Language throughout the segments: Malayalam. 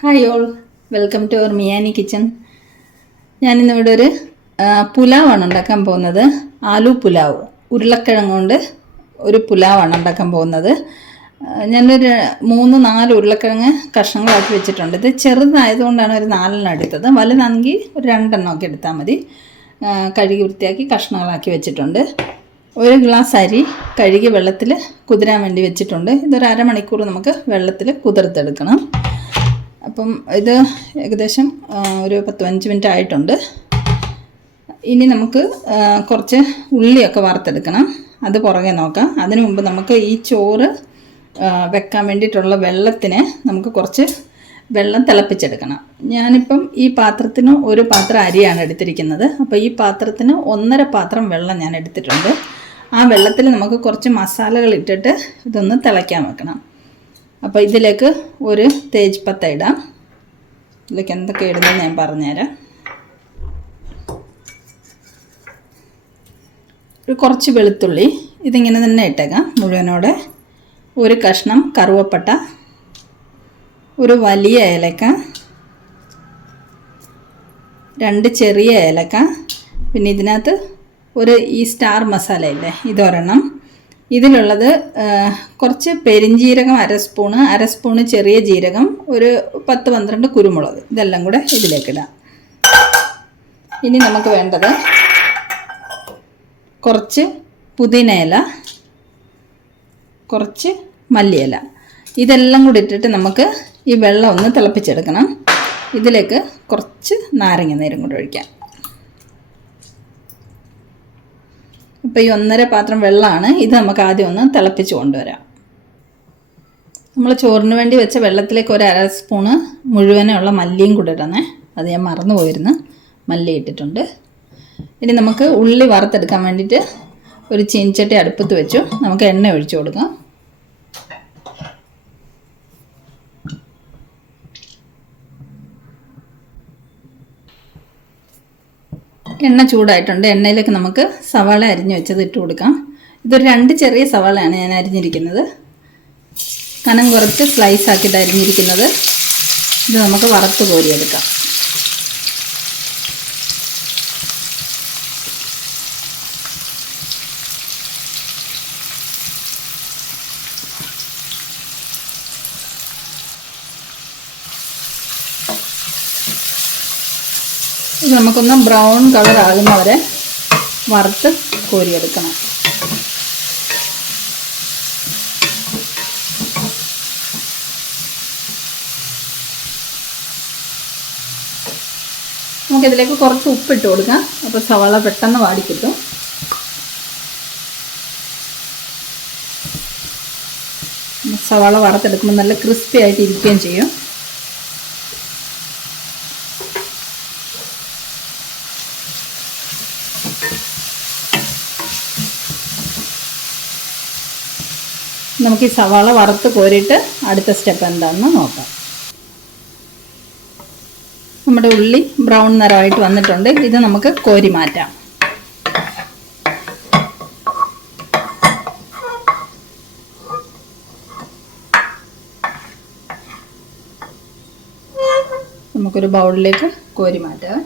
Hi all. Welcome to our Miyani kitchen. ഞാനിന്നിവിടെ ഒരു പുലാവാണ് ഉണ്ടാക്കാൻ പോകുന്നത്. ആലു പുലാവ്. ഉരുളക്കിഴങ്ങ് കൊണ്ട് ഒരു പുലാവാണ് ഉണ്ടാക്കാൻ പോകുന്നത്. ഞാനൊരു മൂന്ന് നാല് ഉരുളക്കിഴങ്ങ് കഷ്ണങ്ങളാക്കി വെച്ചിട്ടുണ്ട്. ഇത് ചെറുതായതുകൊണ്ടാണ് ഒരു നാലെണ്ണം എടുത്തത്. വലുതാണെങ്കിൽ ഒരു രണ്ടെണ്ണം ഒക്കെ എടുത്താൽ മതി. കഴുകി വൃത്തിയാക്കി കഷ്ണങ്ങളാക്കി വെച്ചിട്ടുണ്ട്. ഒരു ഗ്ലാസ് അരി കഴുകി വെള്ളത്തിൽ കുതിരാൻ വേണ്ടി വെച്ചിട്ടുണ്ട്. ഇതൊരു അരമണിക്കൂർ നമുക്ക് വെള്ളത്തിൽ കുതിർത്തെടുക്കണം. അപ്പം ഇത് ഏകദേശം ഒരു പത്ത് പതിനഞ്ച് മിനിറ്റ് ആയിട്ടുണ്ട്. ഇനി നമുക്ക് കുറച്ച് ഉള്ളിയൊക്കെ വറുത്തെടുക്കണം. അത് പുറകെ നോക്കാം. അതിനു മുമ്പ് നമുക്ക് ഈ ചോറ് വെക്കാൻ വേണ്ടിയിട്ടുള്ള വെള്ളത്തിന് നമുക്ക് കുറച്ച് വെള്ളം തിളപ്പിച്ചെടുക്കണം. ഞാനിപ്പം ഈ പാത്രത്തിന് ഒരു പാത്രം അരിയാണ് എടുത്തിരിക്കുന്നത്. അപ്പോൾ ഈ പാത്രത്തിന് ഒന്നര പാത്രം വെള്ളം ഞാൻ എടുത്തിട്ടുണ്ട്. ആ വെള്ളത്തിൽ നമുക്ക് കുറച്ച് മസാലകൾ ഇട്ടിട്ട് ഇതൊന്ന് തിളയ്ക്കാൻ വെക്കണം. അപ്പോൾ ഇതിലേക്ക് ഒരു തേജ് പത്ത ഇടാം. ഇതിലേക്ക് എന്തൊക്കെ ഇടുന്നത് ഞാൻ പറഞ്ഞുതരാം. ഒരു കുറച്ച് വെളുത്തുള്ളി ഇതിങ്ങനെ തന്നെ ഇട്ടേക്കാം. മുഴുവനോടെ ഒരു കഷ്ണം കറുവപ്പട്ട ഒരു വലിയ ഏലക്ക രണ്ട് ചെറിയ ഏലക്ക പിന്നെ ഇതിനകത്ത് ഒരു ഈ സ്റ്റാർ മസാല ഇല്ലേ ഇതൊരെണ്ണം. ഇതിലുള്ളത് കുറച്ച് പെരിഞ്ജീരകം അര സ്പൂണ് അര സ്പൂണ് ചെറിയ ജീരകം ഒരു പത്ത് പന്ത്രണ്ട് കുരുമുളക്. ഇതെല്ലാം കൂടെ ഇതിലേക്കിടാം ഇനി നമുക്ക് വേണ്ടത് കുറച്ച് പുതിന ഇല കുറച്ച് മല്ലിയില. ഇതെല്ലാം കൂടി ഇട്ടിട്ട് നമുക്ക് ഈ വെള്ളം ഒന്ന് തിളപ്പിച്ചെടുക്കണം. ഇതിലേക്ക് കുറച്ച് നാരങ്ങ നീരും കൂടി ഒഴിക്കാം. ഇപ്പോൾ ഈ ഒന്നര പാത്രം വെള്ളമാണ്. ഇത് നമുക്ക് ആദ്യം ഒന്ന് തിളപ്പിച്ച് കൊണ്ടുവരാം. നമ്മൾ ചോറിന് വേണ്ടി വെച്ച വെള്ളത്തിലേക്ക് ഒരു അര സ്പൂണ് മുഴുവനുള്ള മല്ലിയും കൂടെ ഇടണേ. അത് ഞാൻ മറന്നു പോയിരുന്നു. മല്ലി ഇട്ടിട്ടുണ്ട്. ഇനി നമുക്ക് ഉള്ളി വറുത്തെടുക്കാൻ വേണ്ടിയിട്ട് ഒരു ചീനിച്ചട്ടി അടുപ്പത്ത് വെച്ചു. നമുക്ക് എണ്ണ ഒഴിച്ചു കൊടുക്കാം. എണ്ണ ചൂടായിട്ടുണ്ട്. എണ്ണയിലേക്ക് നമുക്ക് സവാള അരിഞ്ഞു വെച്ചത് ഇട്ട് കൊടുക്കാം. ഇതൊരു രണ്ട് ചെറിയ സവാളയാണ് ഞാൻ അരിഞ്ഞിരിക്കുന്നത്. കനം കുറച്ച് സ്ലൈസ് ആക്കിയിട്ട് അരിഞ്ഞിരിക്കുന്നത്. ഇത് നമുക്ക് വറുത്ത് കോരിയെടുക്കാം. ഇത് നമുക്കൊന്ന് ബ്രൗൺ കളർ ആകുന്ന ആകുന്നവരെ വറുത്ത് കോരിയെടുക്കണം. നമുക്കിതിലേക്ക് കുറച്ച് ഉപ്പിട്ട് കൊടുക്കാം. അപ്പോൾ സവാള പെട്ടെന്ന് വാടിക്കിട്ടും സവാള വറുത്തെടുക്കുമ്പോൾ നല്ല ക്രിസ്പി ആയിട്ട് ഇരിക്കുകയും ചെയ്യും. നമുക്ക് ഈ സവാള വറുത്ത് കോരിയിട്ട് അടുത്ത സ്റ്റെപ്പ് എന്താണെന്ന് നോക്കാം. നമ്മുടെ ഉള്ളി ബ്രൗൺ നിറമായിട്ട് വന്നിട്ടുണ്ട്. ഇത് നമുക്ക് കോരി മാറ്റാം. നമുക്കൊരു ബൗളിലേക്ക് കോരി മാറ്റാം.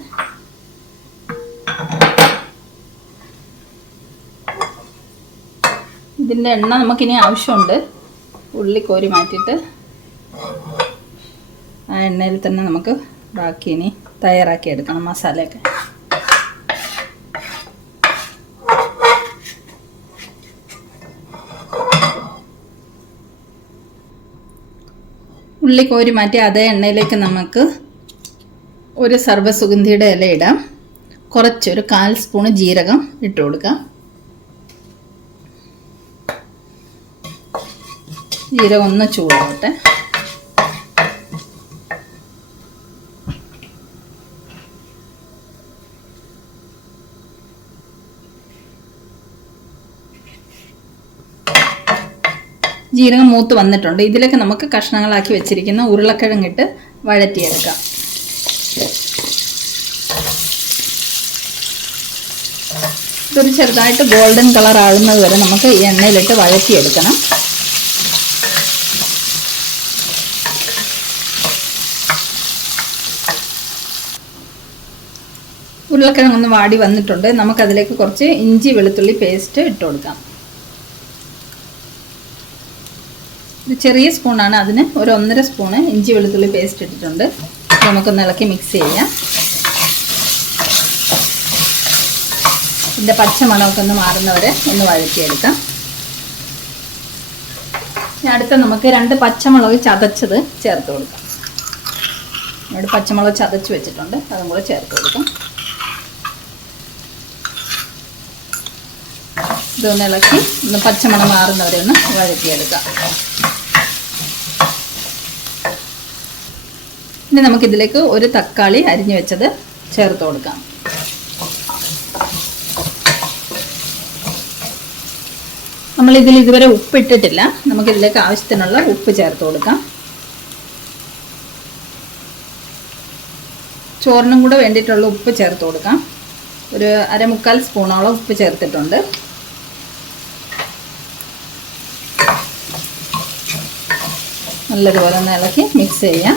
ഇതിന്റെ എണ്ണ നമുക്കിനി ആവശ്യമുണ്ട്. ഉള്ളി കോരി മാറ്റിയിട്ട് ആ എണ്ണയിൽ തന്നെ നമുക്ക് ബാക്കി ഇനി തയ്യാറാക്കി എടുക്കണം മസാലയൊക്കെ. ഉള്ളി കോരി മാറ്റി അതേ എണ്ണയിലേക്ക് നമുക്ക് ഒരു സർവസുഗന്ധിയുടെ ഇല ഇടാം. കുറച്ചൊരു കാൽ സ്പൂണ് ജീരകം ഇട്ട് കൊടുക്കാം. ജീരകം ഒന്ന് ചൂടാവട്ടെ. ജീരകം മൂത്ത് വന്നിട്ടുണ്ട്. ഇതിലേക്ക് നമുക്ക് കഷ്ണങ്ങളാക്കി വെച്ചിരിക്കുന്ന ഉരുളക്കിഴങ്ങിട്ട് വഴറ്റിയെടുക്കാം. ഇതൊരു ചെറുതായിട്ട് ഗോൾഡൻ കളർ ആകുന്നത് വരെ നമുക്ക് എണ്ണയിലിട്ട് വഴറ്റിയെടുക്കണം. ഉരുളക്കിഴങ്ങ് ഒന്ന് വാടി വന്നിട്ടുണ്ട്. നമുക്കതിലേക്ക് കുറച്ച് ഇഞ്ചി വെളുത്തുള്ളി പേസ്റ്റ് ഇട്ട് കൊടുക്കാം. ഇത് ചെറിയ സ്പൂണാണ് അതിന്. ഒരു ഒന്നര സ്പൂണ് ഇഞ്ചി വെളുത്തുള്ളി പേസ്റ്റ് ഇട്ടിട്ടുണ്ട്. നമുക്കൊന്ന് ഇളക്കി മിക്സ് ചെയ്യാം. ഇതിന്റെ പച്ചമണമൊക്കെ ഒന്ന് മാറുന്നവരെ ഒന്ന് വഴറ്റിയെടുക്കാം. അടുത്ത നമുക്ക് രണ്ട് പച്ചമുളക് ചതച്ചത് ചേർത്ത് കൊടുക്കാം. ഇവിടെ പച്ചമുളക് ചതച്ച് വെച്ചിട്ടുണ്ട്. അതും കൂടെ ചേർത്ത് കൊടുക്കാം. ഇതൊന്ന് ഇളക്കി ഒന്ന് പച്ചമണം മാറുന്നവരെ ഒന്ന് വഴറ്റിയെടുക്കാം. ഇനി നമുക്കിതിലേക്ക് ഒരു തക്കാളി അരിഞ്ഞു വെച്ചത് ചേർത്ത് കൊടുക്കാം. നമ്മൾ ഇതിൽ ഇതുവരെ ഉപ്പ് ഇട്ടിട്ടില്ല നമുക്കിതിലേക്ക് ആവശ്യത്തിനുള്ള ഉപ്പ് ചേർത്ത് കൊടുക്കാം. ചോറിനും കൂടെ വേണ്ടിയിട്ടുള്ള ഉപ്പ് ചേർത്ത് കൊടുക്കാം. ഒരു അരമുക്കാൽ സ്പൂണോളം ഉപ്പ് ചേർത്തിട്ടുണ്ട്. നല്ലതുപോലെ ഒന്ന് ഇളക്കി മിക്സ് ചെയ്യാം.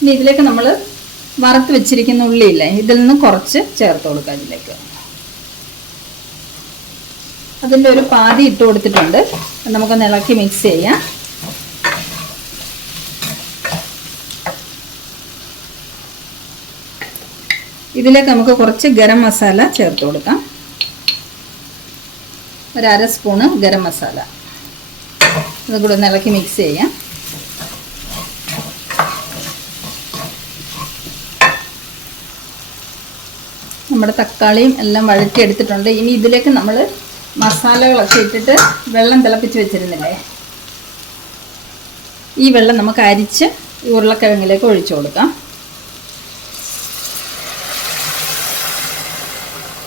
ഇനി ഇതിലേക്ക് നമ്മൾ വറുത്ത് വെച്ചിരിക്കുന്ന ഉള്ളിയില്ലേ ഇതിൽ നിന്ന് കുറച്ച് ചേർത്ത് കൊടുക്കാം ഇതിലേക്ക്. അതിന്റെ ഒരു പാതി ഇട്ട് കൊടുത്തിട്ടുണ്ട്. നമുക്കൊന്ന് ഇളക്കി മിക്സ് ചെയ്യാം. ഇതിലേക്ക് നമുക്ക് കുറച്ച് ഗരം മസാല ചേർത്ത് കൊടുക്കാം. ഒരു അര സ്പൂണ് ഗരം മസാല. ഇത് കൂടെ ഇളക്കി മിക്സ് ചെയ്യാം. നമ്മുടെ തക്കാളിയും എല്ലാം വഴറ്റിയെടുത്തിട്ടുണ്ട്. ഇനി ഇതിലേക്ക് നമ്മൾ മസാലകളൊക്കെ ഇട്ടിട്ട് വെള്ളം തിളപ്പിച്ച് വെച്ചിരുന്നില്ലേ? ഈ വെള്ളം നമുക്ക് അരിച്ച് ഉരുളക്കിഴങ്ങിലേക്ക് ഒഴിച്ചു കൊടുക്കാം.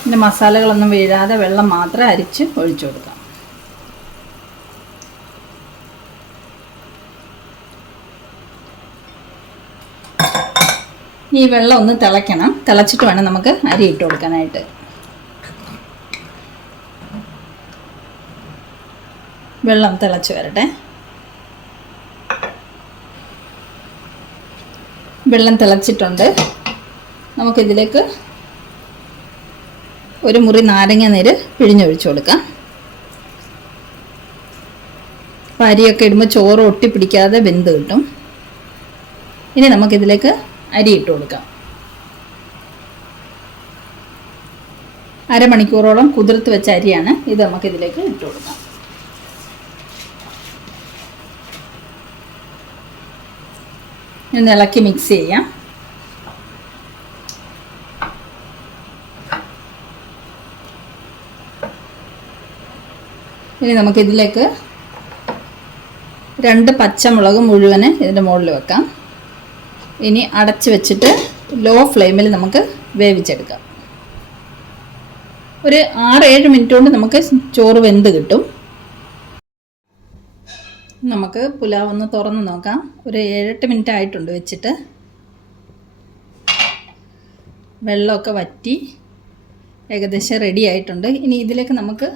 പിന്നെ മസാലകളൊന്നും വീഴാതെ വെള്ളം മാത്രം അരിച്ച് ഒഴിച്ചു കൊടുക്കാം. ഈ വെള്ളം ഒന്ന് തിളയ്ക്കണം. തിളച്ചിട്ട് വേണം നമുക്ക് അരി ഇട്ട് കൊടുക്കാനായിട്ട്. വെള്ളം തിളച്ച് വരട്ടെ. വെള്ളം തിളച്ചിട്ടുണ്ട്. നമുക്കിതിലേക്ക് ഒരു മുറി നാരങ്ങ നീര് പിഴിഞ്ഞൊഴിച്ചു കൊടുക്കാം. അരിയൊക്കെ ഇടുമ്പോൾ ചോറ് ഒട്ടിപ്പിടിക്കാതെ വെന്ത് കിട്ടും. ഇനി നമുക്കിതിലേക്ക് അരി ഇട്ട് കൊടുക്കാം. അരമണിക്കൂറോളം കുതിർത്ത് വെച്ച അരിയാണ് ഇത് നമുക്കിതിലേക്ക് ഇട്ട് കൊടുക്കാം. ഒന്ന് ഇളക്കി മിക്സ് ചെയ്യാം. ഇനി നമുക്കിതിലേക്ക് രണ്ട് പച്ചമുളക് മുഴുവൻ ഇതിന്റെ മുകളിൽ വെക്കാം. ഇനി അടച്ച് വെച്ചിട്ട് ലോ ഫ്ലെയിമിൽ നമുക്ക് വേവിച്ചെടുക്കാം. ഒരു ആറ് ഏഴ് മിനിറ്റ് കൊണ്ട് നമുക്ക് ചോറ് വെന്ത് കിട്ടും. നമുക്ക് പുലാവ് ഒന്ന് തുറന്ന് നോക്കാം. ഒരു ഏഴെട്ട് മിനിറ്റ് ആയിട്ടുണ്ട് വെച്ചിട്ട്. വെള്ളമൊക്കെ വറ്റി ഏകദേശം റെഡി ആയിട്ടുണ്ട്. ഇനി ഇതിലേക്ക് നമുക്ക്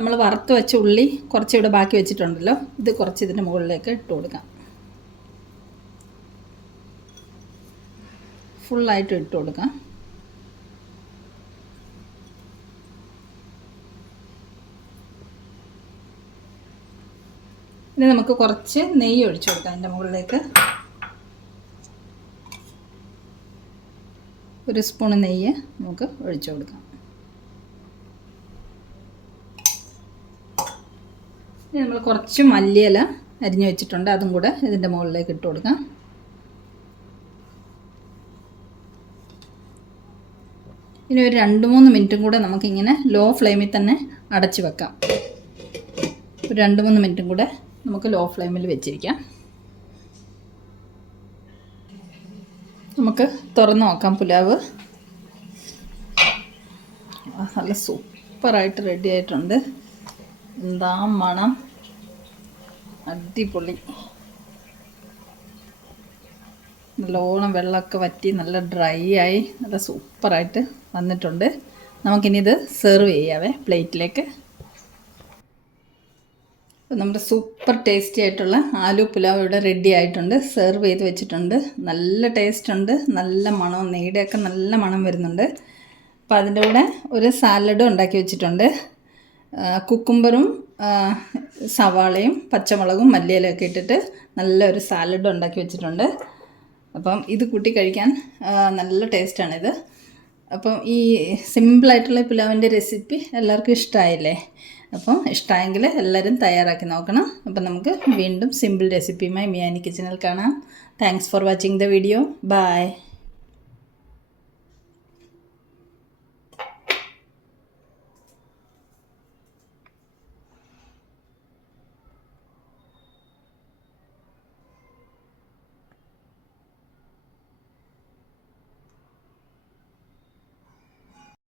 നമ്മൾ വറുത്ത് വെച്ച ഉള്ളി കുറച്ച് ഇവിടെ ബാക്കി വെച്ചിട്ടുണ്ടല്ലോ. ഇത് കുറച്ച് ഇതിന്റെ മുകളിലേക്ക് ഇട്ട് കൊടുക്കാം. ഫുള്ളായിട്ട് ഇട്ട് കൊടുക്കാം. ഇനി നമുക്ക് കുറച്ച് നെയ്യ് ഒഴിച്ചു കൊടുക്കാം അതിന്റെ മുകളിലേക്ക്. ഒരു സ്പൂൺ നെയ്യ് നമുക്ക് ഒഴിച്ചു കൊടുക്കാം. ഇനി നമ്മൾ കുറച്ച് മല്ലിയില അരിഞ്ഞു വെച്ചിട്ടുണ്ട്. അതും കൂടെ ഇതിന്റെ മുകളിലേക്ക് ഇട്ട് കൊടുക്കാം. ഇനി ഒരു രണ്ട് മൂന്ന് മിനിറ്റും കൂടെ നമുക്കിങ്ങനെ ലോ ഫ്ലെയിമിൽ തന്നെ അടച്ച് വെക്കാം. ഒരു രണ്ട് മൂന്ന് മിനിറ്റും കൂടെ നമുക്ക് ലോ ഫ്ലെയിമിൽ വെച്ചിരിക്കാം. നമുക്ക് തുറന്ന് നോക്കാം പുലാവ്. നല്ല സൂപ്പറായിട്ട് റെഡി ആയിട്ടുണ്ട്. എന്താ മണം. അടിപൊളി. നല്ലോണം വെള്ളമൊക്കെ വറ്റി നല്ല ഡ്രൈ ആയി നല്ല സൂപ്പറായിട്ട് വന്നിട്ടുണ്ട്. നമുക്കിനി ഇത് സെർവ് ചെയ്യാവേ പ്ലേറ്റിലേക്ക്. അപ്പോൾ നമ്മുടെ സൂപ്പർ ടേസ്റ്റി ആയിട്ടുള്ള ആലു പുലാവ് ഇവിടെ റെഡി ആയിട്ടുണ്ട്. സെർവ് ചെയ്ത് വെച്ചിട്ടുണ്ട്. നല്ല ടേസ്റ്റ് ഉണ്ട്. നല്ല മണം നെയ്യുടെയൊക്കെ നല്ല മണം വരുന്നുണ്ട്. അപ്പോൾ അതിന്റെ കൂടെ ഒരു സാലഡും ഉണ്ടാക്കി വെച്ചിട്ടുണ്ട്. കുക്കുംബറും സവാളയും പച്ചമുളകും മല്ലിയിലൊക്കെ ഇട്ടിട്ട് നല്ലൊരു സാലഡ് ഉണ്ടാക്കി വെച്ചിട്ടുണ്ട്. അപ്പം ഇത് കൂട്ടി കഴിക്കാൻ നല്ല ടേസ്റ്റാണിത്. അപ്പം ഈ സിമ്പിളായിട്ടുള്ള പുലാവിന്റെ റെസിപ്പി എല്ലാവർക്കും ഇഷ്ടമായില്ലേ അപ്പം ഇഷ്ടമായെങ്കിൽ എല്ലാവരും തയ്യാറാക്കി നോക്കണം. അപ്പം നമുക്ക് വീണ്ടും സിമ്പിൾ റെസിപ്പിയുമായി മിയാനി കിച്ചണിൽ കാണാം. Thanks for watching the video bye